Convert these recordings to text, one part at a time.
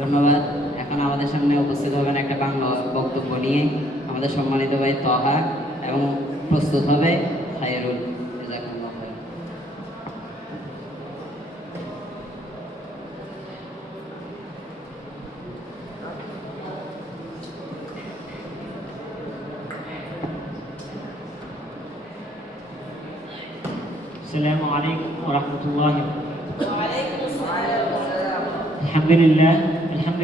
ধন্যবাদ। এখন আমাদের সামনে উপস্থিত হবেন একটা বাংলা বক্তব্য নিয়ে আমাদের সম্মানিত ভাই তহা, এবং প্রস্তুত হবে খায়রুল। জাযাকুমুল্লাহ খায়র। السلام عليكم ورحمة الله وبركاته. وعليكم السلام. الحمد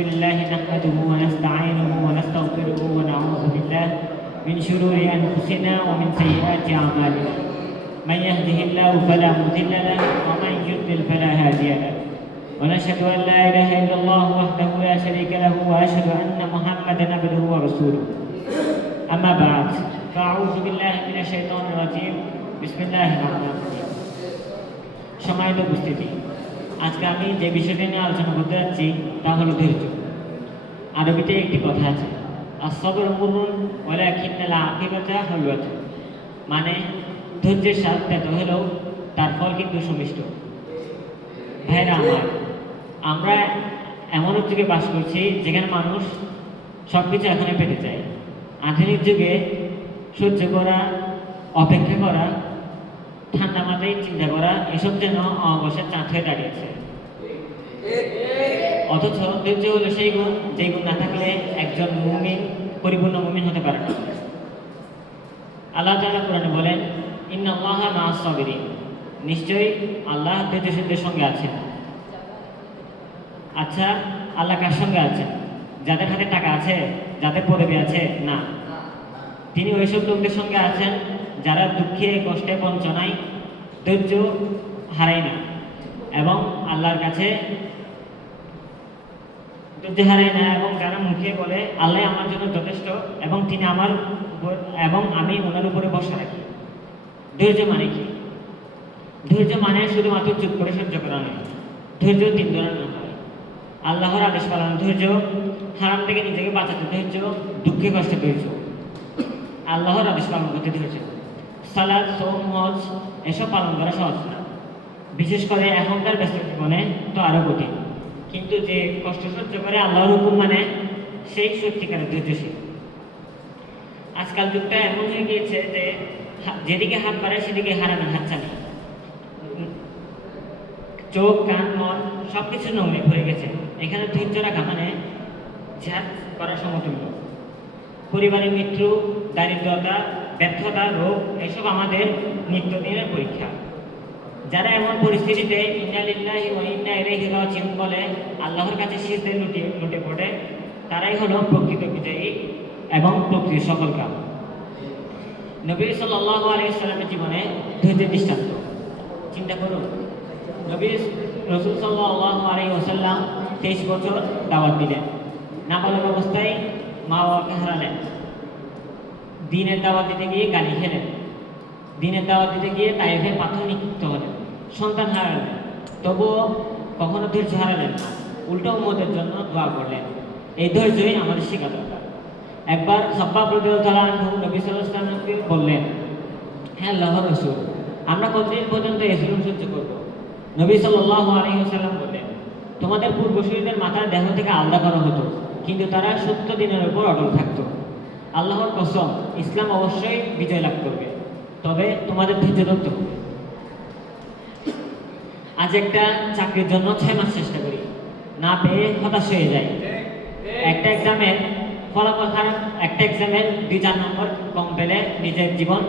لله نحمده ونستعينه ونستغفره ونعوذ بالله من شرور أنفسنا ومن سيئات أعمالنا. من يهده الله فلا مضل له ومن يضلل فلا هادي له. ونشهد أن لا إله إلا الله وحده لا شريك له وأشهد أن محمدا عبده ورسوله. أما بعد فأعوذ بالله من الشيطان الرجيم. بسم الله الرحمن الرحيم. সম্মানিত উপস্থিতি, আজকে আমি যে বিষয়টি নিয়ে আলোচনা করতে যাচ্ছি তা হলো ধৈর্য। আরবিতে একটি কথা আছে, আসসাবর মুরুন ওয়ালাকিন্নাল আকিবাতা হুলওয়াতুন, মানে ধৈর্যের স্বাদ তেতো হলেও তার ফল কিন্তু সুমিষ্ট। ভাইরা আমার, আমরা এমন এক যুগে বাস করছি যেখানে মানুষ সব কিছু এখনই পেতে চায়। আধুনিক যুগে সহ্য করা, অপেক্ষা করা, ঠান্ডা মাথায় চিন্তা করা, এসব যেন অবসর চাঁদ হয়ে দাঁড়িয়েছে। অথচ ধৈর্য হলো সেই গুণ, যে গুণ না থাকলে একজন মুমিন পরিপূর্ণ মুমিন হতে পারে না। আল্লাহ তাআলা কোরআনে বলেন, ইন্নাল্লাহা মা'আস সাবিরিন, নিশ্চয়ই আল্লাহ ধৈর্যশীলদের সঙ্গে আছেন। আচ্ছা, আল্লাহ কার সঙ্গে আছেন? যাদের হাতে টাকা আছে, যাদের পদবি আছে? না, তিনি ওইসব লোকদের সঙ্গে আছেন যারা দুঃখে কষ্টে বঞ্চনায় ধৈর্য হারায় না, এবং আল্লাহর কাছে ধৈর্য হারায় না, এবং যারা মুখে বলে আল্লাহ আমার জন্য যথেষ্ট এবং তিনি আমার এবং আমি ওনার উপরে ভরসা রাখি। ধৈর্য মানে কি? ধৈর্য মানে শুধুমাত্র চুপ করে সহ্য করা নয়। ধৈর্য তিন ধরনের হয়: আল্লাহর আদেশ পালন ধৈর্য, হারাম থেকে নিজেকে বাঁচাতে ধৈর্য, দুঃখে কষ্টে ধৈর্য। আল্লাহর আদেশ পালন করতে ধৈর্য। সালাত, সোম, হজ এসব পালন করা সহজ না, বিশেষ করে এখনকার ব্যস্ত জীবনে তো আরও কঠিন। কিন্তু যে কষ্ট সহ্য করে আল্লাহর হুকুম মানে, সেই সত্যিকারের ধৈর্যশীল। আজকাল যুগটা এমন হয়ে গিয়েছে যে যেদিকে হাত বাড়ায় সেদিকে হারানোর হাতছানি। চোখ, কান, মন সব কিছু নোংরে ভরে গেছে। এখানে ধৈর্য রাখা মানে ঝাঁপ করার সমতুল্য। পরিবারের মৃত্যু, দারিদ্রতা, ব্যর্থতা, রোগ এসব আমাদের নিত্যদিনের পরীক্ষা। যারা এমন পরিস্থিতিতে ইন্না লিল্লাহি ওয়া ইন্না ইলাইহি রাজিউন বলে আল্লাহর কাছে সিজদায় লুটে পড়ে, তারাই হলো প্রকৃত বিজয়ী এবং প্রকৃত সফল কাম। নবী সাল্লাল্লাহু আলাইহি ওয়াসাল্লামের জীবনে ধৈর্যের দৃষ্টান্ত চিন্তা করুন। নবী রাসূল সাল্লাল্লাহু আলাইহি ওয়াসাল্লাম 23 বছর দাওয়াত দিলেন। নাবালক অবস্থায় মা বাবাকে হারালেন। দিনের দাওয়াত দিতে গিয়ে গালি খেলেন। দিনের দাওয়াত দিতে গিয়ে তায়েফে পাথর নিক্ষিপ্ত হলেন। সন্তান হারালেন, তবুও কখনো ধৈর্য হারালেন না, উল্টো উম্মতের জন্য দোয়া করলেন। এই ধৈর্যই আমাদের শেখা দরকার। একবার খাব্বাব রাদিয়াল্লাহু আনহু নবী সাল্লাল্লাহু আলাইহি ওয়াসাল্লামকে বললেন, হ্যাঁ আল্লাহর রাসূল, আমরা কতদিন পর্যন্ত এই জুলুম সহ্য করব? নবী সাল্লাল্লাহু আলাইহি ওয়াসাল্লাম বললেন, তোমাদের পূর্বসূরীদের মাথার দেহ থেকে আলাদা করা হতো, কিন্তু তারা 70 দিনের উপর অটল থাকতো। আল্লাহর কসম, ইসলাম অবশ্যই বিজয় লাভ করবে, তবে তোমাদের ধৈর্য ধরতে হবে। আজ একটা চাকরির জন্য 6 মাস চেষ্টা করি, না পেয়ে হতাশ হয়ে যাই। একটা এক্সামের ফলাফল খারাপ, একটা এক্সামের 2-4 নম্বর কম পেলে নিজের জীবন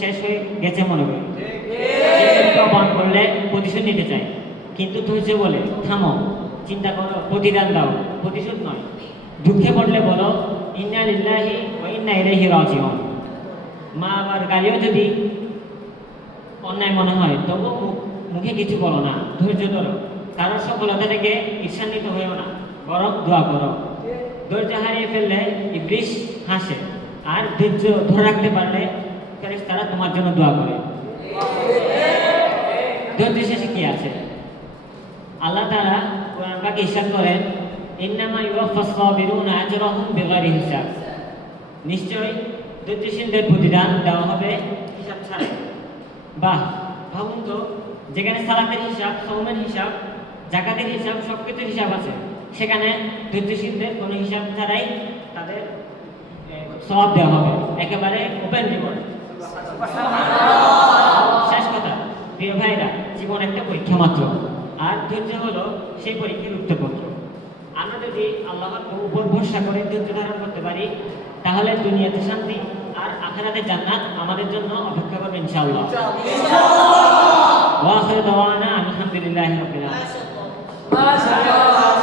শেষ হয়ে গেছে মনে করি। অপমান করলে প্রতিশোধ নিতে চাই, কিন্তু ধৈর্য বলে থামো, চিন্তা করো, প্রতিদান দাও, প্রতিশোধ নয়। দুঃখে পড়লে বলো ইন্না লিল্লাহি ওয়া ইন্না ইলাইহি রাজিউন। মা বাবার গালিও যদি অন্যায় মনে হয়, তবু মুখে কিছু বলো না, ধৈর্য ধরো। কারোর সফলতা থেকে ঈর্ষান্বিত হয়েও না, বরং দোয়া করো। ধৈর্য হারিয়ে ফেললে ইবলিস হাসে, আর ধৈর্য ধরে রাখতে পারলে ফেরেশতারা তোমার জন্য দোয়া করে। ধৈর্য শেষে কি আছে? আল্লাহ তাআলা কোরআন পাকে ইরশাদ করেন, ইন্নামা ইউওয়াফাস সাবিরুনা আজরাহুম বিগাইরি হিসাব। নিশ্চয়ই ধৈর্যশীলদের প্রতিদান দেওয়া হবে হিসাব ছাড়াই। বাহ, ভাবুন তো, যেখানে সালাতের হিসাব, সওমের হিসাব, যাকাতের হিসাব, সবকিছুর হিসাব আছে, সেখানে ধৈর্যশীলদের কোনো হিসাব ছাড়াই তাদের সওয়াব দেওয়া হবে, একেবারে ওপেন রিওয়ার্ড। শেষ কথা, প্রিয় ভাইরা, জীবন একটা পরীক্ষা মাত্র, আর ধৈর্য হলো সেই পরীক্ষার উত্তরপত্র। আমরা যদি আল্লাহর উপর ভরসা করে ধৈর্য ধারণ করতে পারি, তাহলে দুনিয়াতে শান্তি আর আখিরাতে জান্নাত আমাদের জন্য অপেক্ষা করবে ইনশাআল্লাহ। ওয়া আখিরু দাওয়ানা আলহামদুলিল্লাহি রাব্বিল আলামিন। মাশাআল্লাহ।